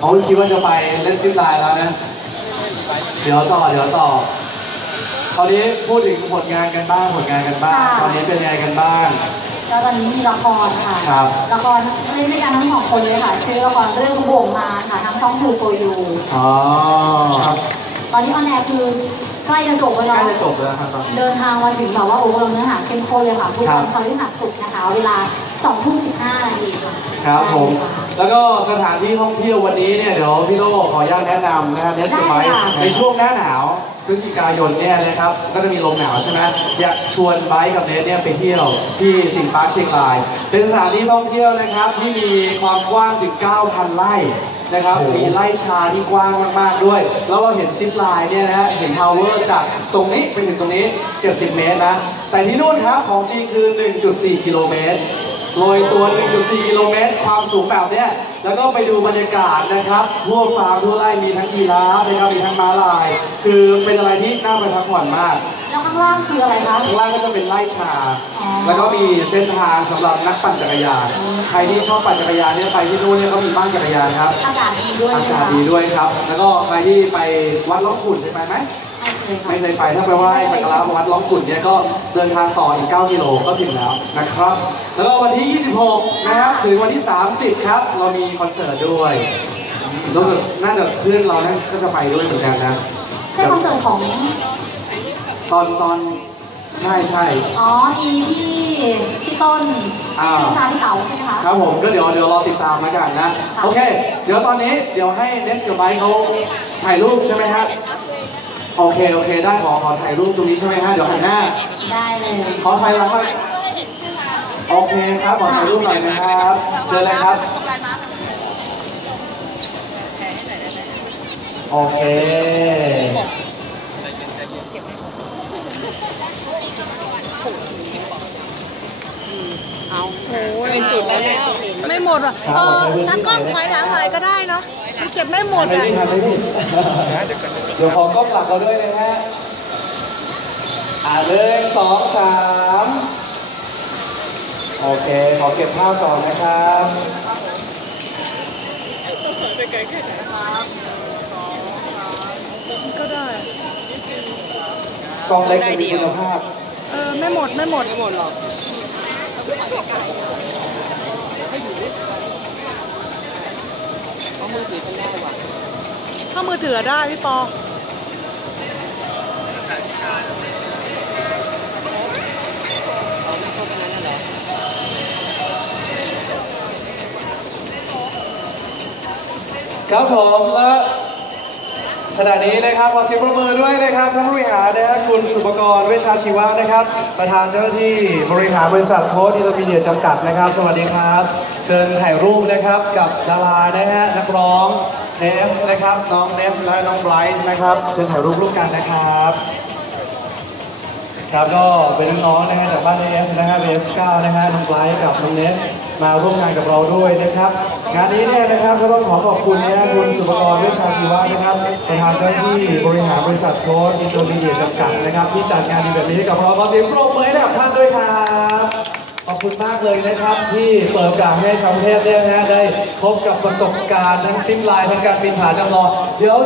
เขาคิดว่าจะไปเล่นซิปไลน์แล้วนะ เดี๋ยวต่อเดี๋ยวต่อคราวนี้พูดถึงผลงานกันบ้างผลงานกันบ้างค่ะ ตอนนี้เป็นยังไงกันบ้างแล้วตอนนี้มีละครค่ะ ครับ ละครเล่นด้วยกันทั้งสองคนเลยค่ะ ชื่อละครเรื่องบ่วงมารค่ะทางช่องทูโฟยูอ๋อครับตอนนี้ออนแอร์คือใกล้จะจบแล้วใกล้เนาะจะจบแล้วครับตอนนี้ เดินทางมาถึงแบบว่าโอ้โหเนื้อหาเข้มข้นเลยค่ะพูดครักับนพฤหัสศุกร์นะคะ เวลา2ทุ่ม15นาทีค่ะครับผมใช่ค่ะ แล้วก็สถานที่ท่องเที่ยววันนี้เนี่ยเดี๋ยวพี่โลขออนุญาตแนะนำนะฮะเนสกับไบได้ค่ะ ในช่วงหน้าหนาวพฤศจิกายนเนี่ยนะครับก็จะมีลมหนาวใช่ไหมอยากชวนไบค์กับเนสเนี่ยไปเที่ยวที่สิงห์ปาร์คเชียงราย เป็นสถานที่ท่องเที่ยวนะครับที่มีความกว้างถึง 9,000 ไร่นะครับมีไร่ชาที่กว้างมากๆด้วย แล้วเราเห็นซิปไลน์เนี่ยนะฮะเห็นทาวเวอร์จากตรงนี้ไปถึงตรงนี้ 70 เมตรนะแต่ที่นู่นครับของจริงคือ 1.4 กิโลเมตร โรยตัว 1.4 กิโลเมตร ความสูงแบบเนี้ย แล้วก็ไปดูบรรยากาศนะครับ ทั่วฟาร์มทั่วไร่มีทั้งยีราฟนะครับ มีทั้งม้าลาย คือเป็นอะไรที่น่าไปพักผ่อนมาก แล้วข้างล่างคืออะไรคะ ข้างล่างก็จะเป็นไร่ชาอ๋อแล้วก็มีเส้นทางสำหรับนักปั่นจักรยาน ใครที่ชอบปั่นจักรยานเนี่ยไปที่นู่นเนี่ยเขามีบ้านจักรยานครับ อากาศดีด้วยอาใช่กาศไหมดีคะด้วยครับ แล้วก็ใครที่ไปวัดล่องขุ่นเคยไปไหม ไม่เคยค่ะไม่เคยไปถ้าไปไหว้สักการะวัดล่องขุ่นเนี่ยก็เดินทางต่ออีก 9 กิโลก็ถึงแล้วนะครับ แล้วก็วันที่ 26 นะครับถึงวันที่ 30 ครับ เรามีคอนเสิร์ตด้วยรู้สึกน่าจะเพื่อนเรานั่นก็จะไปด้วยเหมือนกันนะใช่คอนเสิร์ตของตอนตอนใช่ใช่อ๋อมีพี่พี่ต้นอ่าพี่ชาพี่เต๋าใช่ไหมคะครับผมก็เดี๋ยวเดี๋ยวรอติดตามแล้วกันนะค่ะโอเค เดี๋ยวตอนนี้เดี๋ยวให้เนสกับไบค์เขาถ่ายรูปใช่ไหมฮะ โอเคโอเคได้ขอขอถ่ายรูปตรงนี้ใช่ไหมฮะเดี๋ยวหันหน้า ได้เลยขอถ่ายหลังหน่อยโอเคครับขอถ่ายรูปหน่อยนะครับเจอเลยครับ โอเคเป็นสูตรแล้ว ไม่หมดอะครับเออขอบคุณตากล้องที่ถอยหลังหน่อยก็ได้เนาะมันเก็บไม่หมดไม่อะได้ทำไม่ได้เดี๋ยวขอกล้องหลักเราด้วยนะฮะอ่าหนึ่งสองสามโอเค ขอเก็บภาพก่อนนะครับก็ได้กล้องเล็กจะมีคุณภาพ เออ ไม่หมด ไม่หมด ไม่หมดหรอก ถ้ามือถือได้พี่ปอครับผมและ ขณะนี้นะครับขอเสียงประมือด้วยนะครับท่านผู้บริหารนะฮะคุณสุปกรณ์เวชาชีวะนะครับ ประธานเจ้าหน้าที่บริหารบริษัทโพสต์อินเตอร์มีเดียจำกัดนะครับ สวัสดีครับ เชิญถ่ายรูปนะครับกับดารานะฮะนักร้องเนฟนะครับน้องเนฟและน้องไบรท์นะครับเชิญถ่ายรูปร่วมกันนะครับครับก็เป็นน้องๆนะฮะจากบ้านเอฟนะฮะเอฟเก้านะฮะน้องไบรท์กับน้องเนส มาร่วมงานกับเราด้วยนะครับ งานนี้เนี่ยนะครับก็ต้องขอขอบคุณนะคุณสุภกรเวชชาชีวะนะครับประธานเจ้าหน้าที่บริหารบริษัทโค้ดอินโดนีเซียจำกัดนะครับ ที่จัดงานดีแบบนี้ให้กับเราขอเสียงปรบมือให้กับท่านด้วยครับขอบคุณมากเลยนะครับ ที่เปิดโอกาสให้ชาวประเทศเนี่ยนะฮะได้พบกับประสบการณ์ทั้งซิมไลน์ทั้งการบินผ่านจำลองเดี๋ยว